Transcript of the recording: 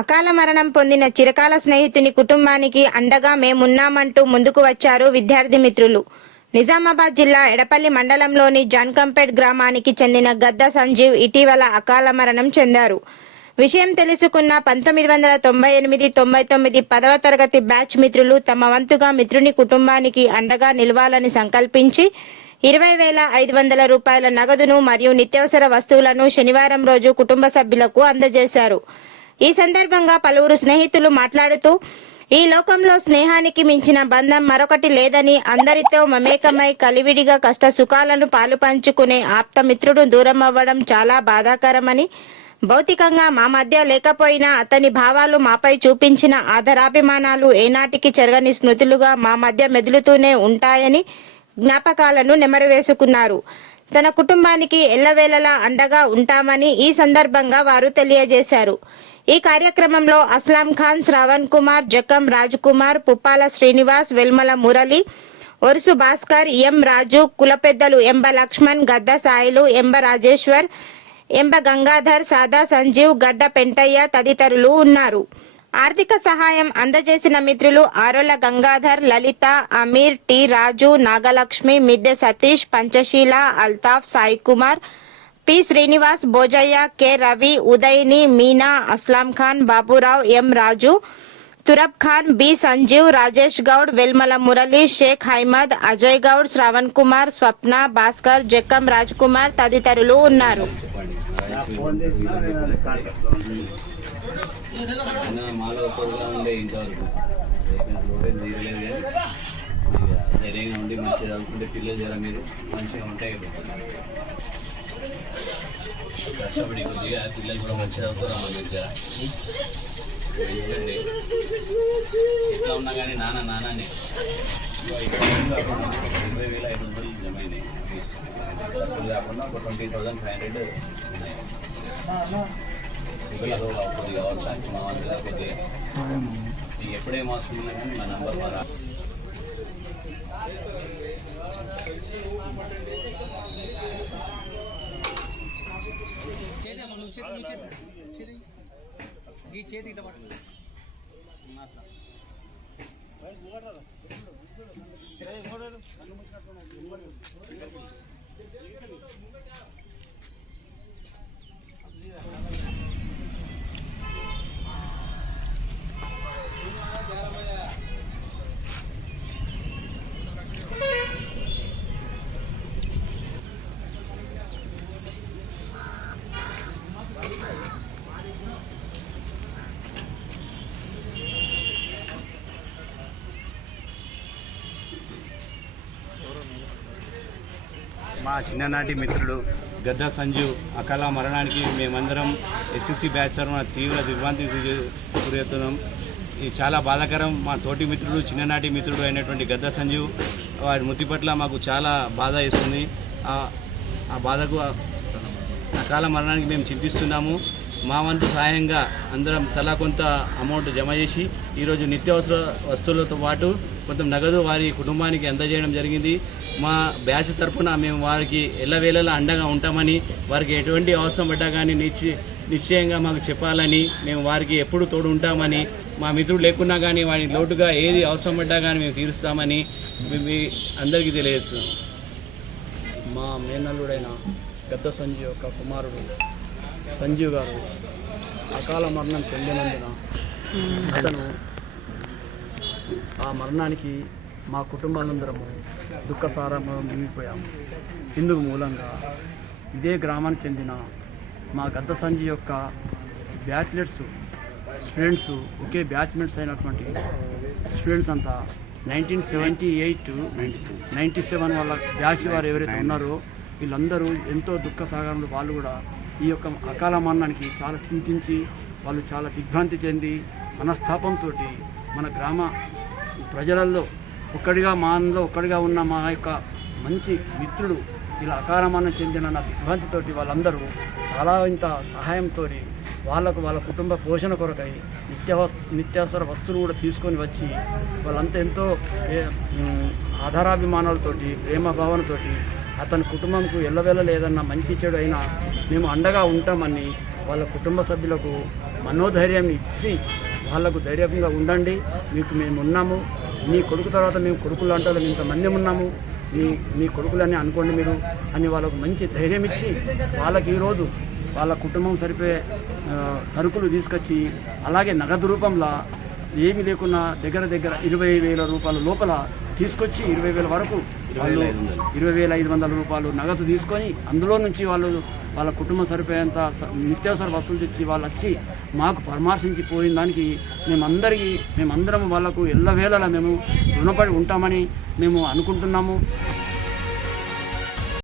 అకాల మరణం పొందిన చిరకాల స్నేహితుని కుటుంబానికి అండగా మేమున్నామంటూ ముందుకు వచ్చారు విద్యార్థి మిత్రులు. నిజామాబాద్ జిల్లా ఎడపల్లి మండలంలోని జాన్కంపేట్ గ్రామానికి చెందిన గద్ద సంజీవ్ ఇటీవల అకాల మరణం చెందారు. విషయం తెలుసుకున్న పంతొమ్మిది వందల తొంభై ఎనిమిది తొంభై తొమ్మిది పదవ తరగతి బ్యాచ్ మిత్రులు తమ వంతుగా మిత్రుని కుటుంబానికి అండగా నిలవాలని సంకల్పించి ఇరవై వేల ఐదు వందల రూపాయల నగదును మరియు నిత్యావసర వస్తువులను శనివారం రోజు కుటుంబ సభ్యులకు అందజేశారు. ఈ సందర్భంగా పలువురు స్నేహితులు మాట్లాడుతూ ఈ లోకంలో స్నేహానికి మించిన బంధం మరొకటి లేదని అందరితో మమేకమై కలివిడిగా కష్ట సుఖాలను పాలు పంచుకునే ఆప్త మిత్రుడు దూరం అవ్వడం చాలా బాధాకరమని భౌతికంగా మా మధ్య లేకపోయినా అతని భావాలు మాపై చూపించిన ఆదరాభిమానాలు ఏనాటికి చెరగని స్మృతులుగా మా మధ్య మెదులుతూనే ఉంటాయని జ్ఞాపకాలను నెమరవేసుకున్నారు. తన కుటుంబానికి ఎల్లవేళలా అండగా ఉంటామని ఈ సందర్భంగా వారు తెలియజేశారు. ఈ కార్యక్రమంలో అస్లాం ఖాన్ శ్రవణ్ కుమార్ జకం రాజ్ కుమార్ పుప్పాల శ్రీనివాస్ వెల్మల మురళి ఒరుసు భాస్కర్ ఎం రాజు కులపెద్దలు ఎంబ లక్ష్మణ్ గద్ద సాయిలు ఎంబ రాజేశ్వర్ ఎంబ గంగాధర్ సాదా సంజీవ్ గడ్డ పెంటయ్య తదితరులు ఉన్నారు. ఆర్థిక సహాయం అందజేసిన మిత్రులు Arola Gangadhar Lalitha Ameer T Raju Nagalakshmi Midde Satish Panchasheela Altaf Sai Kumar P. Srinivas Bojayya K. Ravi Udayini Meena Aslam Khan Baburao M. Raju Turab Khan B. Sanjeev Rajesh Goud Velmala Murali Shaik Haimad Ajay Goud Shravan Kumar Swapna Bhaskar Jakkam Raj Kumar తదితరులు ఉన్నారు. ధైర్యంగా ఉండి మంచిగా చదువుకుంటే పిల్లలు జర మీరు మంచిగా ఉంటాయి కష్టపడి కొద్దిగా పిల్లలు కూడా మంచిగా చదువుతారు మా మీరు జర ఎందుకంటే ఎట్లా ఉన్నా కానీ నాన్న నాన్నని ఇరవై వేల ఐదు వందలు జమ అయినాయి. సరుకులు కాకుండా ఒక ట్వంటీ థౌసండ్ ఫైవ్ హండ్రెడ్ ఉన్నాయి పిల్లలు కొద్దిగా అవసరానికి మా వంతుగా కొద్దిగా ఎప్పుడేం అవసరం ఉన్నా కానీ మా నంబర్ మా రా- మా చిన్ననాటి మిత్రుడు గద్దా సంజు అకాల మరణానికి మేమందరం ఎస్సీసీ బ్యాచ్ తరఫున తీవ్ర దిగ్భ్రాంతి గురవుతున్నాం ఇది చాలా బాధాకరం మా తోటి మిత్రుడు చిన్ననాటి మిత్రుడు అయినటువంటి గద్దా సంజీవ్ వారి మృతి పట్ల మాకు చాలా బాధ ఇస్తుంది ఆ బాధకు అకాల మరణానికి మేము చింతిస్తున్నాము మా వంతు సహాయంగా అందరం తలా కొంత అమౌంట్ జమ చేసి ఈరోజు నిత్యావసర వస్తువులతో పాటు కొంత నగదు వారి కుటుంబానికి అందజేయడం జరిగింది. మా బ్యాచ్ తరఫున మేము వారికి ఎల్లవేళలా అండగా ఉంటామని వారికి ఎటువంటి అవసరం పడ్డా కానీ నిశ్చయ నిశ్చయంగా మాకు చెప్పాలని మేము వారికి ఎప్పుడు తోడు ఉంటామని మా మిత్రుడు లేకున్నా కానీ వారి లోటుగా ఏది అవసరం పడ్డా కానీ మేము తీరుస్తామని మీ- మీ అందరికీ తెలియజేస్తున్నాం. మా మేనల్లుడైన పెద్ద సంజీవ్ యొక్క కుమారుడు సంజీవ్ గారు అకాల మరణం చెందినందున అతను ఆ మరణానికి మా కుటుంబాలందరము దుఃఖసారంగా మునిగిపోయాము. ఇందుకు మూలంగా ఇదే గ్రామానికి చెందిన మా గద్ద సంజయ్ యొక్క బ్యాచిలర్స్ స్టూడెంట్స్ ఒకే బ్యాచ్మెంట్స్ అయినటువంటి స్టూడెంట్స్ అంతా nineteen seventy eight ninety seven వాళ్ళ బ్యాచ్ వారు ఎవరైతే ఉన్నారో వీళ్ళందరూ ఎంతో దుఃఖ సాగరంలో వాళ్ళు కూడా ఈ యొక్క అకాల మరణానికి చాలా చింతించి వాళ్ళు చాలా దిగ్భ్రాంతి చెంది మనస్తాపంతో మన గ్రామ ప్రజలలో ఒక్కడిగా మానలో ఒక్కడిగా ఉన్న మా యొక్క మంచి మిత్రుడు ఇలా అకాల చెందిన నా దిగ్భ్రాంతితోటి వాళ్ళందరూ చాలా ఇంత సహాయంతో వాళ్ళకు వాళ్ళ కుటుంబ పోషణ కొరకై నిత్యావస్ నిత్యావసర వస్తువులు కూడా తీసుకొని వచ్చి వాళ్ళంతా ఎంతో ఆధారాభిమానాలతోటి ప్రేమ భావనతోటి అతని కుటుంబంకు ఎల్లవేళ లేదన్న మంచి చెడు అయినా మేము అండగా ఉంటామని వాళ్ళ కుటుంబ సభ్యులకు మనోధైర్యం ఇచ్చి వాళ్ళకు ధైర్యంగా ఉండండి. మీకు మేము ఉన్నాము. మీ కొడుకు తర్వాత మేము కొడుకులు అంటారు. ఇంతమంది ఉన్నాము. మీ మీ కొడుకులని అనుకోండి మీరు అని వాళ్ళకు మంచి ధైర్యం ఇచ్చి వాళ్ళకి ఈరోజు వాళ్ళ కుటుంబం సరిపోయే సరుకులు తీసుకొచ్చి అలాగే నగదు రూపంలో ఏమి లేకున్నా దగ్గర దగ్గర ఇరవై వేల రూపాయల లోపల తీసుకొచ్చి ఇరవై వేల వరకు వాళ్ళు ఇరవై వేల ఐదు వందల రూపాయలు నగదు తీసుకొని అందులో నుంచి వాళ్ళు వాళ్ళ కుటుంబం సరిపోయేంత స- నిత్యావసర వస్తువులు తెచ్చి వాళ్ళు వచ్చి మాకు పరామర్శించి పోయిన దానికి మేమందరికీ మేమందరం వాళ్ళకు ఎల్లవేళలా మేము రుణపడి ఉంటామని మేము అనుకుంటున్నాము.